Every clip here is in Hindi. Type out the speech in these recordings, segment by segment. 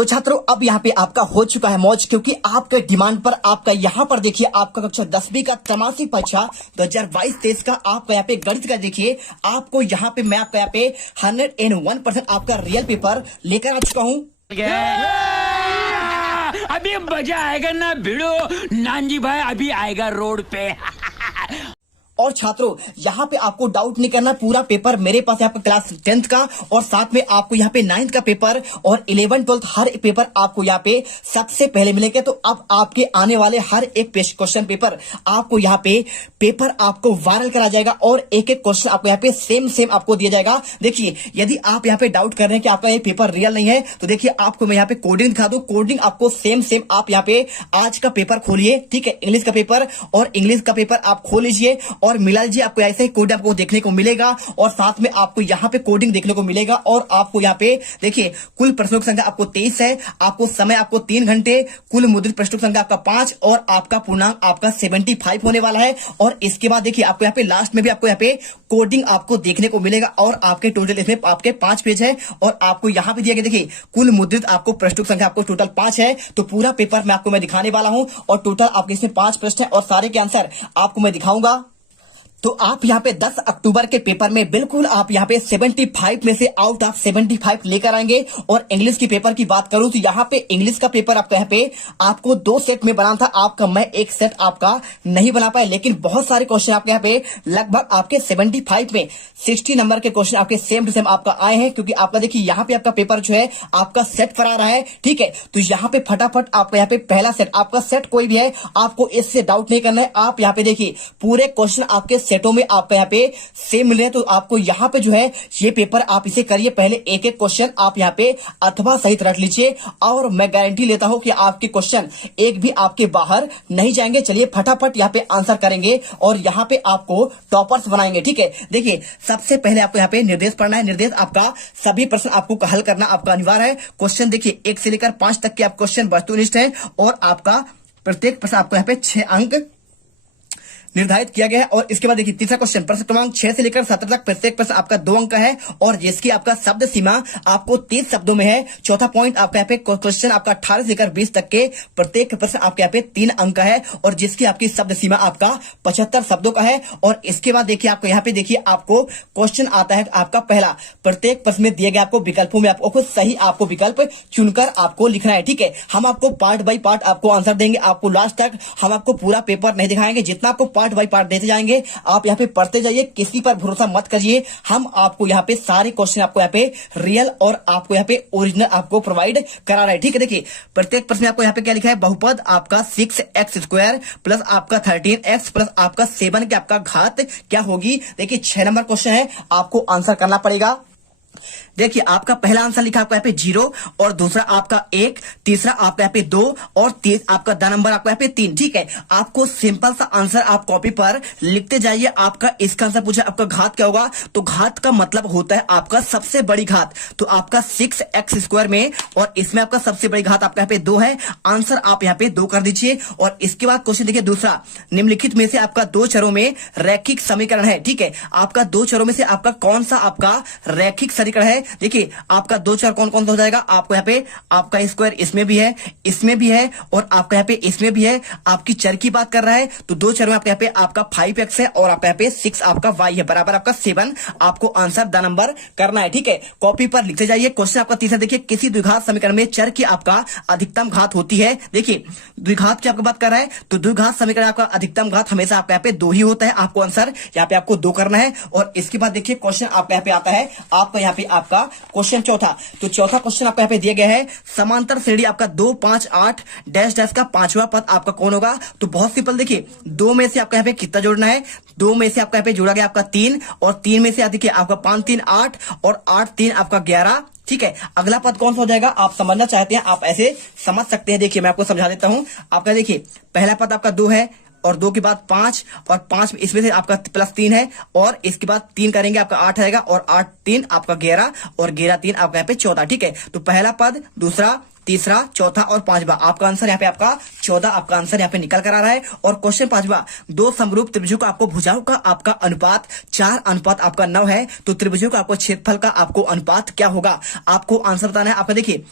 तो छात्रों अब यहाँ पे आपका हो चुका है मौज, क्योंकि आपके डिमांड पर आपका यहाँ पर देखिए आपका कक्षा 10वीं का त्रैमासिक परीक्षा 2022-23 का आपका यहाँ पे गणित का देखिए आपको यहाँ पे मैं आपका यहाँ पे 101% आपका रियल पेपर लेकर आ चुका हूँ। अभी मजा आएगा ना भिड़ो नानजी भाई, अभी आएगा रोड पे। और छात्रों यहाँ पे आपको डाउट नहीं करना, पूरा पेपर मेरे पास है आपका क्लास 10th का और साथ में आपको यहाँ पे 9th का पेपर और 11th 12th हर एक पेपर आपको यहाँ पे सबसे पहले मिलेंगे। तो अब आपके आने वाले हर एक क्वेश्चन पेपर आपको यहाँ पे पेपर आपको वायरल करा जाएगा और एक एक क्वेश्चन आपको यहाँ पे सेम आपको दिया जाएगा। देखिए यदि आप यहाँ पे डाउट कर रहे हैं कि आपका ये पेपर रियल नहीं है तो देखिए आपको मैं यहाँ पे कोडिंग दिखा दूं। कोडिंग आपको सेम आप यहाँ पे आज का पेपर खोलिए, ठीक है, इंग्लिश का पेपर और इंग्लिश का पेपर आप खोल लीजिए और मिला लीजिए, आपको ऐसे ही कोड आपको देखने को मिलेगा और साथ में आपको यहाँ पे कोडिंग देखने को मिलेगा। और आपको यहाँ पे देखिए कुल प्रश्नों की संख्या आपको 23 है, आपको समय आपको 3 घंटे, कुल मुद्रित प्रश्नों की संख्या आपका 5 और आपका पूर्णांक आपका 75 होने वाला है। और इसके बाद देखिए आपको यहाँ पे लास्ट में भी आपको यहाँ पे कोडिंग आपको देखने को मिलेगा और आपके टोटल इसमें आपके 5 पेज है और आपको यहाँ पे दिया गया देखिए कुल मुद्रित आपको प्रश्नों की संख्या आपको टोटल 5 है। तो पूरा पेपर मैं आपको दिखाने वाला हूं और टोटल आपके इसमें 5 प्रश्न है और सारे के आंसर आपको मैं दिखाऊंगा। तो आप यहाँ पे 10 अक्टूबर के पेपर में बिल्कुल आप यहाँ पे 75 में से आउट ऑफ 75 लेकर आएंगे। और इंग्लिश की पेपर की बात करूं तो यहाँ पे इंग्लिश का पेपर आपका यहाँ पे आपको 2 सेट में बनाना था, आपका मैं एक सेट आपका नहीं बना पाया, लेकिन बहुत सारे क्वेश्चन आपके यहाँ पे लगभग आपके 75 में 60 नंबर के क्वेश्चन आपके सेम टू सेम आपका आए हैं। क्योंकि आपका देखिए यहाँ पे आपका पेपर जो है आपका सेट पर आ रहा है, ठीक है। तो यहाँ पे फटाफट आपका यहाँ पे पहला सेट आपका सेट कोई भी है आपको इससे डाउट नहीं करना है। आप यहाँ पे देखिए पूरे क्वेश्चन आपके सेटों में आपका यहाँ पे सेम मिल रहे हैं। तो आपको यहाँ पे जो है ये पेपर आप इसे करिए, पहले एक एक क्वेश्चन आप यहाँ पे अथवा सहित रख लीजिए और मैं गारंटी लेता हूं कि आपके क्वेश्चन एक भी आपके बाहर नहीं जाएंगे। चलिए फटाफट यहाँ पे आंसर करेंगे और यहाँ पे आपको टॉपर्स बनाएंगे, ठीक है। देखिए सबसे पहले आपको यहाँ पे निर्देश पढ़ना है। निर्देश आपका सभी प्रश्न आपको हल करना आपका अनिवार्य है। क्वेश्चन देखिए 1 से लेकर 5 तक के आप क्वेश्चन वस्तुनिष्ठ है और आपका प्रत्येक प्रश्न आपको यहाँ पे 6 अंक निर्धारित किया गया है। और इसके बाद देखिए तीसरा क्वेश्चन प्रश्न क्रमांक 6 से लेकर 17 तक प्रत्येक प्रश्न आपका 2 अंक का है और जिसकी आपका शब्द सीमा आपको 30 शब्दों में है। चौथा पॉइंट आपका यहाँ पे क्वेश्चन आपका 18 से लेकर 20 तक के प्रत्येक प्रश्न आपके यहाँ पे 3 अंक का है और जिसकी आपकी शब्द सीमा आपका 75 शब्दों का है। और इसके बाद देखिए आपको यहाँ पे देखिए आपको क्वेश्चन आता है आपका पहला, प्रत्येक प्रश्न में दिए गए आपको विकल्पों में आपको खुद सही आपको विकल्प चुनकर आपको लिखना है, ठीक है। हम आपको पार्ट बाई पार्ट आपको आंसर देंगे, आपको लास्ट तक हम आपको पूरा पेपर नहीं दिखाएंगे, जितना आपको पार्ट बाई पार्ट देते जाएंगे आप यहाँ पे पढ़ते जाइए, किसी पर भरोसा मत करिए। हम आपको यहाँ पे सारे क्वेश्चन आपको यहाँ पे रियल और आपको यहाँ पे ओरिजिनल आपको प्रोवाइड करा रहे हैं, ठीक है। देखिए प्रत्येक प्रश्न में आपको यहाँ पे क्या लिखा है, बहुपद आपका 6x² प्लस आपका 13x प्लस आपका 7 के आपका घात क्या होगी। देखिए 6 नंबर क्वेश्चन है, आपको आंसर करना पड़ेगा। देखिए आपका पहला आंसर लिखा आपका यहाँ पे 0 और दूसरा आपका 1, तीसरा आपका यहाँ पे 2 और आपका द नंबर आपका यहाँ पे 3, ठीक है। आपको सिंपल सा आंसर आप कॉपी पर लिखते जाइए। आपका इसका आंसर पूछा आपका घात क्या होगा, तो घात का मतलब होता है आपका सबसे बड़ी घात। तो आपका 6x² में और इसमें आपका सबसे बड़ी घात आपका यहाँ पे 2 है, आंसर आप यहाँ पे 2 कर दीजिए। और इसके बाद क्वेश्चन देखिए दूसरा, निम्नलिखित में से आपका 2 चरों में रैखिक समीकरण है, ठीक है। आपका 2 चरों में से आपका कौन सा आपका रैखिक समीकरण है। देखिए आपका 2 चर कौन कौन सा हो जाएगा, आपको यहाँ पे आपका स्क्वायर इसमें भी है, इसमें भी है और आपका यहाँ पे इसमें भी है। आपकी चर की बात कर रहा है तो 2 चर में आपके यहाँ पे आपका 5x है और आपका यहाँ पे 6 आपका y है, बराबर आपका 7 आपको आंसर द नंबर करना है, ठीक है। कॉपी पर लिखते जाइए। क्वेश्चन आपका तीसरा देखिए, किसी द्विघात समीकरण में चर की आपका अधिकतम घात होती है। देखिए द्विघात की आपको बात कर रहा है तो द्विघात समीकरण आपका अधिकतम घात हमेशा आपका यहाँ पे 2 ही होता है, आपको आंसर यहाँ पे आपको 2 करना है। और इसके बाद देखिए क्वेश्चन आपका यहाँ पे आता है आपका यहाँ पे आपका क्वेश्चन चौथा, तो चौथा क्वेश्चन आपको यहाँ पे दिया गया है, समांतर श्रेणी आपका 2, 5, 8 डैश डैश का 5वां पद आपका कौन होगा। तो बहुत सिंपल, देखिए 2 में से आपका यहाँ पे कितना जोड़ना है, 2 में से आपका यहाँ पे जोड़ा गया आपका 3 और 3 में से देखिए आपका 5 3 8 और 8 3 आपका 11, ठीक है। अगला पद कौन सा हो जाएगा, आप समझना चाहते हैं आप ऐसे समझ सकते हैं। देखिए मैं आपको समझा देता हूं। आपका देखिए पहला पद आपका 2 है और 2 के बाद 5 और 5 इसमें से आपका प्लस 3 है और इसके बाद 3 करेंगे आपका 8 आएगा और 8 3 आपका 11 और 11 3 आपका यहाँ पे 14, ठीक है। तो पहला पद, दूसरा, तीसरा, चौथा और 5वां आपका आंसर यहाँ पे आपका 14 आपका आंसर यहाँ पे निकल कर आ रहा है। और क्वेश्चन 5वां, 2 समरूप त्रिभुजों का आपको भुजाओं का आपका अनुपात 4 अनुपात आपका 9 है, तो त्रिभुजों का आपको क्षेत्रफल का आपको अनुपात क्या होगा, आपको आंसर बताना है। आपका देखिए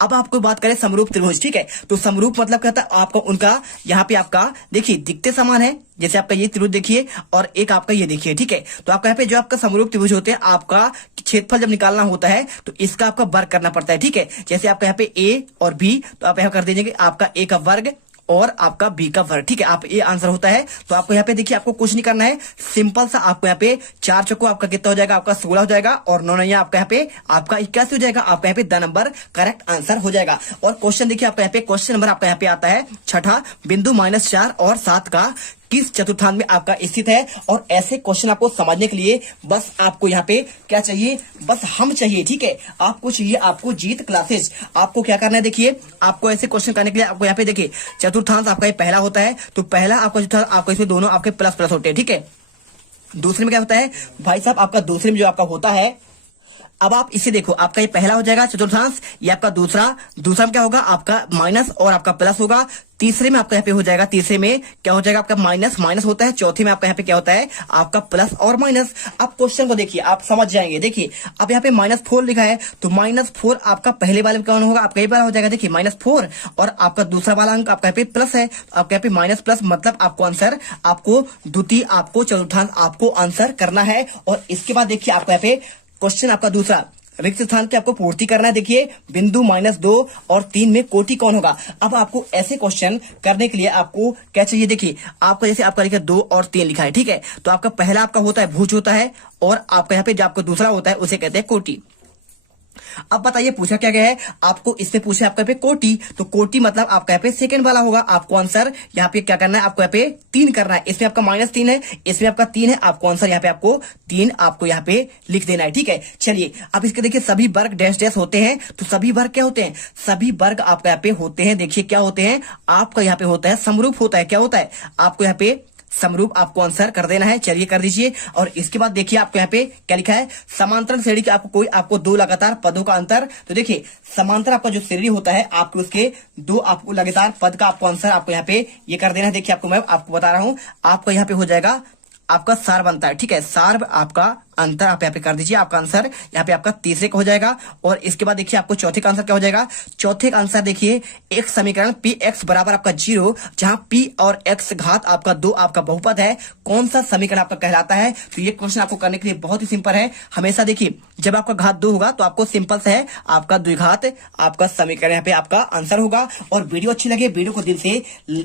अब आपको बात करें समरूप त्रिभुज, ठीक है। तो समरूप मतलब कहता है आपका उनका यहाँ पे आपका देखिए दिखते समान है, जैसे आपका ये त्रिभुज देखिए और एक आपका ये देखिए, ठीक है। तो आपका यहाँ पे जो आपका समरूप त्रिभुज होते हैं, आपका क्षेत्रफल जब निकालना होता है तो इसका आपका वर्ग करना पड़ता है, ठीक है। जैसे आपका यहाँ पे ए और बी, तो आप यहाँ कर दीजिए आपका ए का वर्ग और आपका बी का वर्ग, ठीक है। आप ये आंसर होता है। तो आपको यहाँ पे देखिए आपको कुछ नहीं करना है, सिंपल सा आपको यहाँ पे 4 चौको आपका कितना हो जाएगा, आपका 16 हो जाएगा और 9 नया आपका यहाँ पे आपका 81 हो जाएगा। आपका यहाँ पे 10 नंबर करेक्ट आंसर हो जाएगा। और क्वेश्चन देखिए आपका यहाँ पे क्वेश्चन नंबर आपका यहाँ पे आता है छठा, बिंदु -4 और 7 का किस चतुर्थांश में आपका स्थित है। और ऐसे क्वेश्चन आपको समझने के लिए बस आपको यहाँ पे क्या चाहिए, बस हम चाहिए, ठीक है। आपको चाहिए आपको जीत क्लासेस। आपको क्या करना है, देखिए आपको ऐसे क्वेश्चन करने के लिए आपको यहाँ पे देखिए चतुर्थांश आपका ये पहला होता है, तो पहला आपका चतुर्थांश आपको इसमें दोनों आपके प्लस प्लस होते हैं, ठीक है। दूसरे में क्या होता है भाई साहब, आपका दूसरे में जो आपका होता है, अब आप इसे देखो, आपका ये पहला हो जाएगा चतुर्थांश, ये आपका दूसरा में क्या होगा, आपका माइनस और आपका प्लस होगा। तीसरे में आपका यहाँ पे हो जाएगा, तीसरे में क्या हो जाएगा, आपका माइनस माइनस होता है। चौथे में आपका यहाँ पे क्या होता है, आपका प्लस और माइनस। अब क्वेश्चन को देखिए, आप समझ जाएंगे। देखिए अब यहाँ पे -4 लिखा है, तो -4 आपका पहले वाले में कौन होगा, आपका ये वाला हो जाएगा। देखिए -4 और आपका दूसरा वाला अंक आपका यहाँ पे प्लस है, आपका यहाँ पे माइनस प्लस, मतलब आपको आंसर, आपको द्वितीय, आपको चतुर्थांश आपको आंसर करना है। और इसके बाद देखिए आपको यहाँ पे क्वेश्चन आपका दूसरा, रिक्त स्थान की आपको पूर्ति करना है। देखिए बिंदु -2 और 3 में कोटि कौन होगा। अब आपको ऐसे क्वेश्चन करने के लिए आपको क्या चाहिए, देखिए आपका जैसे आपका लिखा 2 और 3 लिखा है, ठीक है। तो आपका पहला आपका होता है भुज होता है, और आपका यहाँ पे जो आपका दूसरा होता है उसे कहते हैं कोटि। अब बताइए पूछा क्या गया है, आपको इससे पूछे आपका पे कोटि, तो कोटि मतलब आपका यहाँ पे सेकंड वाला होगा। आपको आंसर यहाँ पे क्या करना है, आपको यहाँ पे 3 करना है। इसमें आपका -3 है, इसमें आपका 3 है, आपको आंसर यहाँ पे आपको 3 आपको यहाँ पे लिख देना है, ठीक है। चलिए अब इसके देखिए सभी वर्ग डैश डैश होते हैं, तो सभी वर्ग क्या होते हैं, सभी वर्ग आपका यहाँ पे होते हैं। देखिए क्या होते हैं, आपका यहाँ पे होता है समरूप होता है। क्या होता है, आपको यहाँ पे समरूप आपको आंसर कर देना है। चलिए कर दीजिए। और इसके बाद देखिए आपको यहाँ पे क्या लिखा है, समांतर श्रेणी के आपको 2 लगातार पदों का अंतर। तो देखिए समांतर आपका जो श्रेणी होता है, आपको उसके 2 आपको लगातार पद का आपको आंसर आपको यहाँ पे ये कर देना है। देखिए आपको मैं आपको बता रहा हूं, आपका यहाँ पे हो जाएगा, आपका सार बनता है, ठीक है। सार आपका अंतर आप यहाँ पे कर दीजिए। आपका आंसर यहाँ पे आपका तीसरे का हो जाएगा। और इसके बाद देखिए आपको चौथे का आंसर क्या हो जाएगा, चौथे का आंसर देखिए एक समीकरण px बराबर आपका 0, जहां p और x घात आपका 2 आपका बहुपद है, कौन सा समीकरण आपका कहलाता है। तो ये क्वेश्चन आपको करने के लिए बहुत ही सिंपल है। हमेशा देखिए जब आपका घात 2 होगा तो आपको सिंपल से है, आपका द्विघात आपका समीकरण यहाँ पे आपका आंसर होगा। और वीडियो अच्छी लगे, वीडियो को दिल से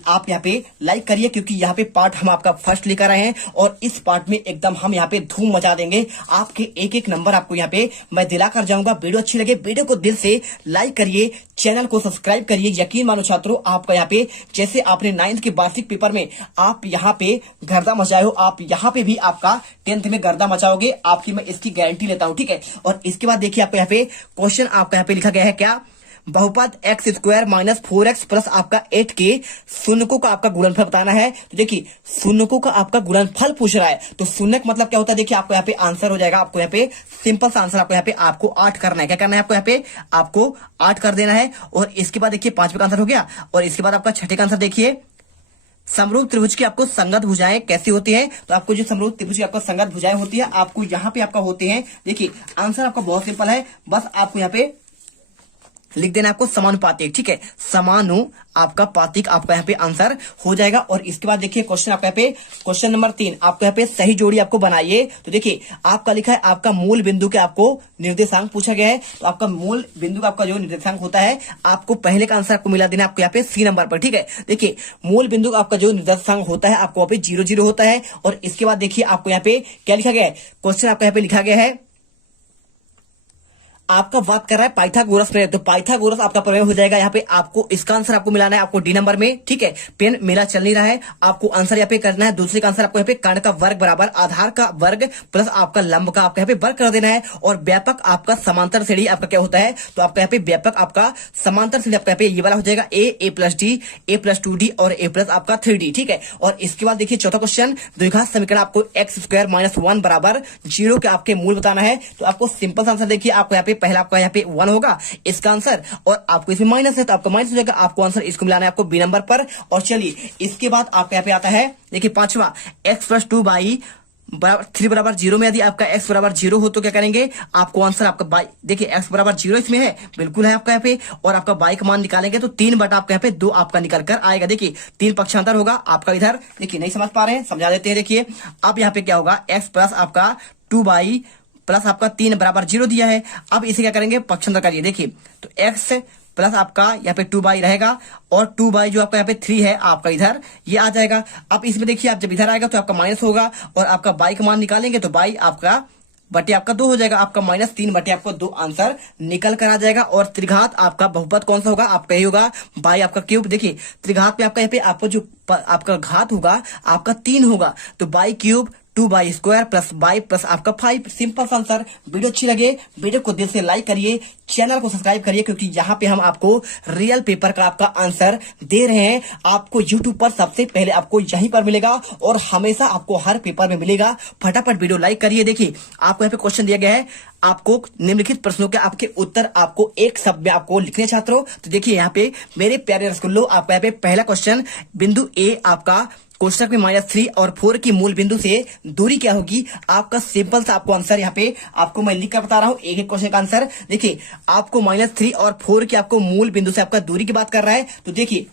आप यहाँ पे लाइक करिए, क्योंकि यहाँ पे पार्ट हम आपका फर्स्ट लेकर आए हैं और इस पार्ट में एकदम हम यहाँ पे धूम मचा देंगे। आपके एक एक नंबर आपको यहाँ पे मैं दिला कर जाऊंगा। वीडियो अच्छी लगे, वीडियो को दिल से लाइक करिए, चैनल को सब्सक्राइब करिए। यकीन मानो छात्रों, आपका यहाँ पे जैसे आपने 9th के वार्षिक पेपर में आप यहाँ पे गर्दा मचाए हो, आप यहाँ पे भी आपका 10th में गर्दा मचाओगे, आपकी मैं इसकी गारंटी लेता हूँ, ठीक है। और इसके बाद देखिए आपको यहाँ पे क्वेश्चन आपका यहाँ पे लिखा गया है क्या, बहुपद x² - 4x प्लस आपका 8 के शून्यकों का आपका गुणनफल बताना है। तो देखिए शून्यकों का आपका गुणनफल पूछ रहा है, तो शून्यक मतलब क्या होता है, देखिए आपको यहाँ पे आंसर हो जाएगा। आपको यहाँ पे सिंपल सा आंसर आपको यहाँ पे आपको 8 करना है। क्या करना है, आपको यहाँ पे आपको 8 कर देना है। और इसके बाद देखिए 5वें का आंसर हो गया। और इसके बाद आपका 6ठे का आंसर देखिए, समरूप त्रिभुज की आपको संगत भुजाएं कैसी होती है। तो आपको जो समरूप त्रिभुज की आपको संगत भुजाएं होती है, आपको यहाँ पे आपका होते हैं। देखिए आंसर आपका बहुत सिंपल है, बस आपको यहाँ पे लिख देना आपको समानुपातिक, ठीक है। समानु आपका पातिक आपका यहाँ पे आंसर हो जाएगा। और इसके बाद देखिए क्वेश्चन आपका यहाँ पे क्वेश्चन नंबर 3, आपको यहाँ पे सही जोड़ी आपको बनाइए। तो देखिए आपका लिखा है, आपका मूल बिंदु के आपको निर्देशांक पूछा गया है। तो आपका मूल बिंदु का आपका जो निर्देशांक होता है, आपको पहले का आंसर आपको मिला देना आपको यहाँ पे C नंबर पर, ठीक है। देखिए मूल बिंदु का आपका जो निर्देशांक होता है, आपको यहाँ पे 0 0 होता है। और इसके बाद देखिए आपको यहाँ पे क्या लिखा गया है, क्वेश्चन आपका यहाँ पे लिखा गया है, आपका बात कर रहा है पाइथागोरस में। तो पाइथागोरस आपका प्रमेय हो जाएगा। यहाँ पे आपको इसका आंसर आपको मिलाना है, आपको डी नंबर में, ठीक है। पेन मेरा चल नहीं रहा है, आपको आंसर यहाँ पे करना है। दूसरे का आंसर आपको यहाँ पे कर्ण का वर्ग बराबर आधार का वर्ग प्लस आपका लंब का आपका यहाँ पे वर्ग कर देना है। और व्यापक आपका समांतर श्रेणी आपका क्या होता है, तो आपका यहाँ पे व्यापक आपका समांतर श्रेणी आपका यहाँ पे ये वाला हो जाएगा a+d a+2d और a+ आपका 3d, ठीक है। और इसके बाद देखिए चौथा क्वेश्चन, द्विघात समीकरण आपको x² - 1 बराबर 0 के आपके मूल बताना है। तो आपको सिंपल आंसर देखिए, आपको यहाँ पे पहला आपका यहाँ पे 1 होगा इसका आंसर, और आपको इसमें माइनस है तो आपका माइनस हो जाएगा। आपको आंसर इसको मिलाना है आपको बी नंबर पर। और चलिए इसके बाद आपका यहाँ पे आता है, देखिए 5वां x+2y बराबर 3 बराबर 0 में यदि आपका x बराबर 0 हो तो क्या करेंगे, आपको आंसर आपका बाई, देखिए x बराबर 0 इसमें है, बिल्कुल है आपका यहाँ पे, और आपका बाई का मान निकालेंगे तो 3 बटा आपका यहाँ पे 2 आपका निकल कर आएगा। देखिए 3 पक्षांतर होगा आपका इधर, देखिए नहीं समझ पा रहे हैं, समझा देते हैं। देखिए अब यहाँ पे क्या होगा, x प्लस आपका 2 बाई प्लस आपका 3 बराबर 0 दिया है। अब इसे क्या करेंगे, पक्षांतर करिए। देखिए तो x प्लस आपका यहाँ पे 2 बाई रहेगा और 2 बाई जो आपका यहाँ पे 3 है आपका इधर ये आ जाएगा। अब इसमें देखिए आप जब इधर आएगा तो आपका माइनस होगा और आपका बाई का मान निकालेंगे तो बाई आपका बटे आपका 2 हो जाएगा, आपका -3 बटे आपको 2 आंसर निकल कर आ जाएगा। और त्रिघात आपका बहुपद कौन सा होगा, आपका ये होगा बाई आपका क्यूब। देखिए त्रिघात में आपका यहाँ पे आपको जो आपका घात होगा आपका 3 होगा, तो by cube 2 by square plus by plus आपका 5, सिंपल आंसर। वीडियो अच्छी लगे वीडियो को दिल से लाइक करिए, चैनल को सब्सक्राइब करिए, क्योंकि यहाँ पे हम आपको रियल पेपर का आपका आंसर दे रहे हैं। आपको यूट्यूब पर सबसे पहले आपको यहीं पर मिलेगा और हमेशा आपको हर पेपर में मिलेगा। फटाफट वीडियो लाइक करिए। देखिए आपको यहाँ पे क्वेश्चन दिया गया है, आपको निम्नलिखित प्रश्नों के आपके उत्तर आपको एक शब्द में आपको लिखने छात्रों। तो देखिए यहाँ पे मेरे प्यारे रसगुल्लो, आपका यहाँ पे पहला क्वेश्चन, बिंदु ए आपका कोष्टक में -3 और 4 की मूल बिंदु से दूरी क्या होगी, आपका सिंपल सा आपको आंसर यहाँ पे आपको मैं लिख कर बता रहा हूँ एक एक क्वेश्चन का आंसर। देखिए आपको -3 और 4 की आपको मूल बिंदु से आपका दूरी की बात कर रहा है। तो देखिए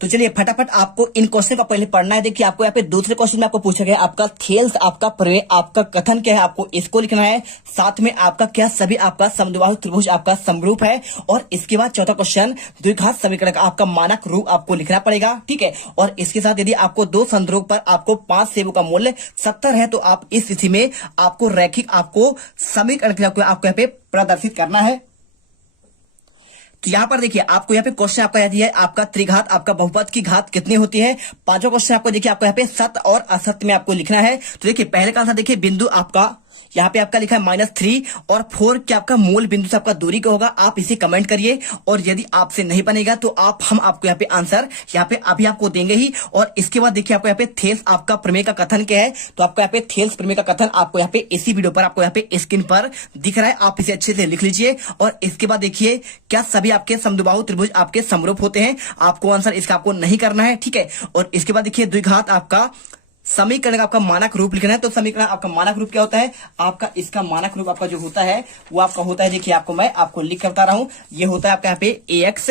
तो चलिए फटाफट आपको इन क्वेश्चन का पहले पढ़ना है। देखिए आपको यहाँ पे दूसरे क्वेश्चन में आपको पूछा गया आपका थेल्स आपका प्रमेय आपका कथन क्या है, आपको इसको लिखना है। साथ में आपका क्या सभी आपका समद्विबाहु त्रिभुज आपका समरूप है। और इसके बाद चौथा क्वेश्चन द्विघात समीकरण का आपका मानक रूप आपको लिखना पड़ेगा, ठीक है। और इसके साथ यदि आपको 2 संदर्भ पर आपको 5 सेबों का मूल्य 70 है तो आप इस स्थिति में आपको रैखिक आपको समीकरण आपको यहाँ पे प्रदर्शित करना है। तो यहाँ पर देखिए आपको यहाँ पे क्वेश्चन आपका यदि है आपका त्रिघात आपका बहुपद की घात कितनी होती है। पांचवा क्वेश्चन आपको देखिए आपको यहाँ पे सत्य और असत्य में आपको लिखना है। तो देखिए पहले का आंसर देखिए बिंदु आपका यहाँ पे आपका लिखा है -3 और 4 के आपका मूल बिंदु से आपका दूरी क्या होगा, आप इसे कमेंट करिए। और यदि आपसे नहीं बनेगा तो हम आपको यहाँ पे आंसर यहाँ पे अभी आपको देंगे ही। और इसके बाद देखिए आपको यहाँ पे थेल्स आपका प्रमेय का कथन क्या है, तो आपको यहाँ पे थेल्स प्रमेय का कथन आपको यहाँ पे इसी वीडियो पर आपको यहाँ पे स्क्रीन पर दिख रहा है, आप इसे अच्छे से लिख लीजिए। और इसके बाद देखिए क्या सभी आपके समद्विबाहु त्रिभुज आपके समरूप होते हैं, आपको आंसर इसका आपको नहीं करना है, ठीक है। और इसके बाद देखिए द्विघात आपका समीकरण का आपका मानक रूप लिखना है। तो समीकरण आपका मानक रूप क्या होता है, आपका इसका मानक रूप आपका जो होता है वो आपका होता है, देखिए आपको मैं आपको लिख कर बता रहा हूं, ये होता है आपका यहाँ पे ax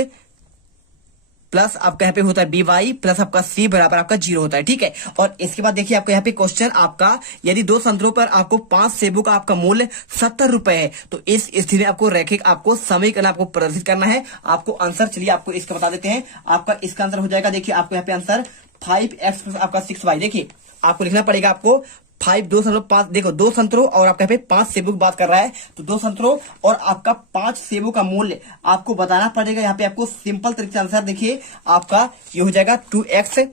प्लस आपका यहाँ पे होता है by प्लस आपका c बराबर आपका 0 होता है, ठीक है। और इसके बाद देखिए आपका यहाँ पे क्वेश्चन आपका यदि 2 संतरों पर आपको 5 सेबों का आपका मूल्य 70 रुपए है तो इस स्थिति में आपको रैखिक आपको समीकरण आपको प्रदर्शित करना है। आपको आंसर चलिए आपको इसका बता देते हैं, आपका इसका आंसर हो जाएगा। देखिए आपको यहाँ पे आंसर 5x प्लस आपका 6y, देखिए आपको लिखना पड़ेगा आपको 5 2 देखो 2 संतरों और आपका यहाँ पे 5 सेबों की बात कर रहा है, तो 2 संतरों और आपका 5 सेबों का मूल्य आपको बताना पड़ेगा। यहाँ पे आपको सिंपल तरीके से आंसर देखिए आपका ये हो जाएगा 2x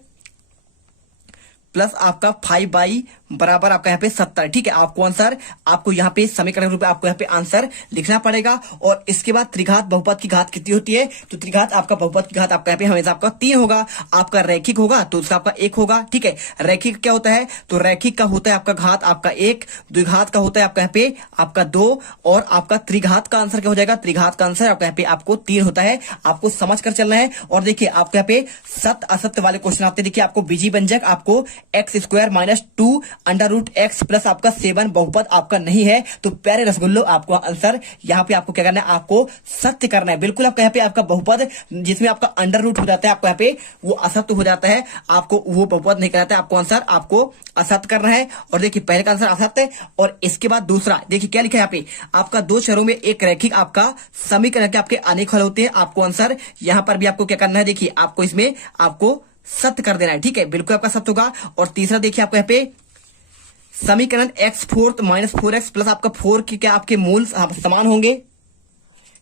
प्लस आपका 5y बराबर आपका यहाँ पे 70, ठीक है। आपको आंसर आपको यहाँ पे समीकरण रूप में आपको यहाँ पे आंसर लिखना पड़ेगा। और इसके बाद त्रिघात बहुपद की घात कितनी होती है, तो त्रिघात आपका बहुपद की घात आपका यहाँ पे हमेशा आपका 3 होगा। आपका रैखिक होगा तो उसका आपका 1 होगा, ठीक है। रैखिक क्या होता है, तो रैखिक का होता है आपका घात आपका 1, द्विघात का होता है आपका यहाँ पे आपका 2 और आपका त्रिघात का आंसर क्या हो जाएगा, त्रिघात का आंसर आपका यहाँ पे आपको 3 होता है। आपको समझ कर चलना है। और देखिए आपको यहाँ पे सत्य असत्य वाले क्वेश्चन आते हैं। देखिए आपको बीजी व्यंजक आपको x² - 2 √x प्लस आपका 7 बहुपद आपका नहीं है, तो प्यारे रसगुल्लो आपको आंसर यहाँ पे आपको क्या करना है, आपको सत्य करना है। बिल्कुल आपका यहाँ पे आपका बहुपद जिसमें आपका √ हो जाता है आपको यहाँ पे वो असत्य हो जाता है, आपको वो बहुपद नहीं कहलाता है, आपको आंसर आपको असत्य करना है। और देखिए पहले का आंसर असत्य। और इसके बाद दूसरा देखिए क्या लिखा है यहाँ पे, आपका 2 चरों में एक रैखिक आपका समीकरण के आपके अनेक हल होते हैं। आपको आंसर यहाँ पर भी आपको क्या करना है, देखिए आपको इसमें आपको सत्य कर देना है, ठीक है। बिल्कुल आपका सत्य होगा। और तीसरा देखिए आपको यहाँ पे समीकरण x4 - 4x प्लस आपका 4 के क्या आपके मूल समान होंगे,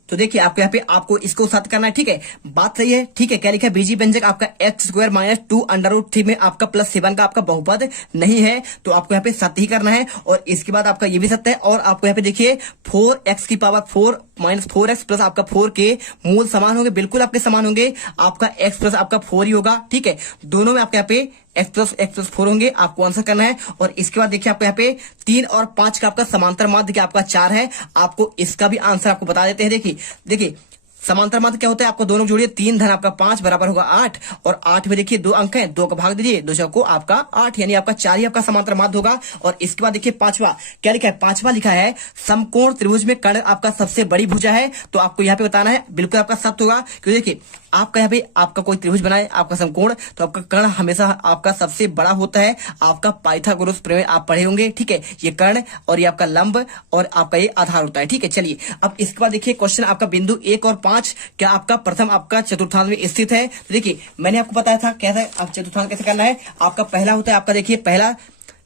तो देखिए आपको यहाँ पे आपको इसको सत्य करना है, ठीक है। बात सही है, ठीक है। क्या लिखा है, बीजी व्यंजक आपका x² - 2 √3 में आपका +7 का आपका बहुपद नहीं है, तो आपको यहाँ पे सत्य ही करना है। और इसके बाद आपका ये भी सत्य है। और आपको यहाँ पे देखिए 4x की पावर 4 - 4x प्लस आपका 4 के मूल समान होंगे, बिल्कुल आपके समान होंगे। आपका x प्लस आपका 4 ही होगा, ठीक है। दोनों में आपके यहाँ पे x प्लस 4 होंगे, आपको आंसर करना है। और इसके बाद देखिए आपको यहाँ पे 3 और 5 का आपका समांतर माध्य क्या आपका 4 है, आपको इसका भी आंसर आपको बता देते हैं। देखिए समांतर माध्य क्या होता है, आपको दोनों जोड़िए, 3 धन आपका 5 बराबर होगा 8, और 8 में देखिए 2 अंक हैं, 2 का भाग दीजिए, 2 चौको आपका 8, यानी आपका 4 ही आपका समांतर माध्य होगा। और इसके बाद देखिए पांचवा क्या लिखा है, पांचवा लिखा है समकोण त्रिभुज में कर्ण आपका सबसे बड़ी भुजा है। तो आपको यहाँ पे बताना है, बिल्कुल आपका सत्य होगा, क्योंकि देखिए आपका यहाँ पे आपका कोई त्रिभुज बनाए आपका समकोण, तो आपका कर्ण हमेशा आपका सबसे बड़ा होता है। आपका पाइथागोरस प्रमेय आप पढ़े होंगे, ठीक है, ये कर्ण और ये आपका लंब और आपका ये आधार होता है, ठीक है। चलिए अब इसके बाद देखिए क्वेश्चन आपका बिंदु 1 और 5 क्या आपका प्रथम आपका चतुर्थांश में स्थित है। तो देखिए मैंने आपको बताया था कैसे आप चतुर्थांश कैसे करना है। आपका पहला होता है आपका देखिए पहला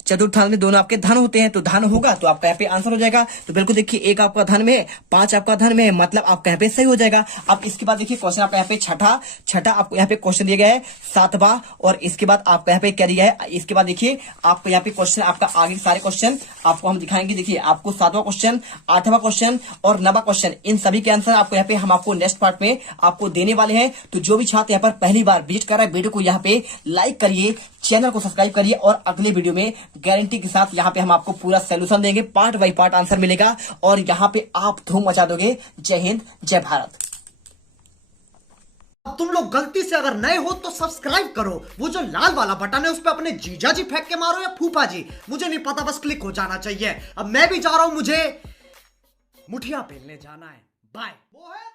चतुर्थांश में दोनों आपके धन होते हैं, तो धन होगा तो आपका यहाँ पे आंसर हो जाएगा। तो बिल्कुल देखिए 1 आपका धन में है, 5 आपका धन में है, मतलब आपका यहाँ पे सही हो जाएगा। अब इसके बाद देखिए क्वेश्चन आपका यहाँ पे छठा आपको यहाँ पे क्वेश्चन दिया गया है 7वां, और इसके बाद आपका यहाँ पे क्या दिया है, इसके बाद देखिए आपको यहाँ पे क्वेश्चन आपका आगे सारे क्वेश्चन आपको हम दिखाएंगे। देखिए आपको 7वां क्वेश्चन, 8वां क्वेश्चन और 9वां क्वेश्चन, इन सभी के आंसर आपको यहाँ पे हम आपको नेक्स्ट पार्ट में आपको देने वाले हैं। तो जो भी छात्र यहाँ पर पहली बार विजिट कर रहा है, वीडियो को यहाँ पे लाइक करिए, चैनल को सब्सक्राइब करिए, और अगले वीडियो में गारंटी के साथ यहाँ पे हम आपको पूरा सोल्यूशन देंगे, पार्ट बाय पार्ट आंसर मिलेगा, और यहाँ पे आप धूम मचा दोगे। जय हिंद, जय भारत। अब तुम लोग गलती से अगर नए हो तो सब्सक्राइब करो, वो जो लाल वाला बटन है उस पे अपने जीजा जी फेंक के मारो या फूफा जी, मुझे नहीं पता, बस क्लिक हो जाना चाहिए। अब मैं भी जा रहा हूं, मुझे मुठिया पेलने जाना है। बाय। वो है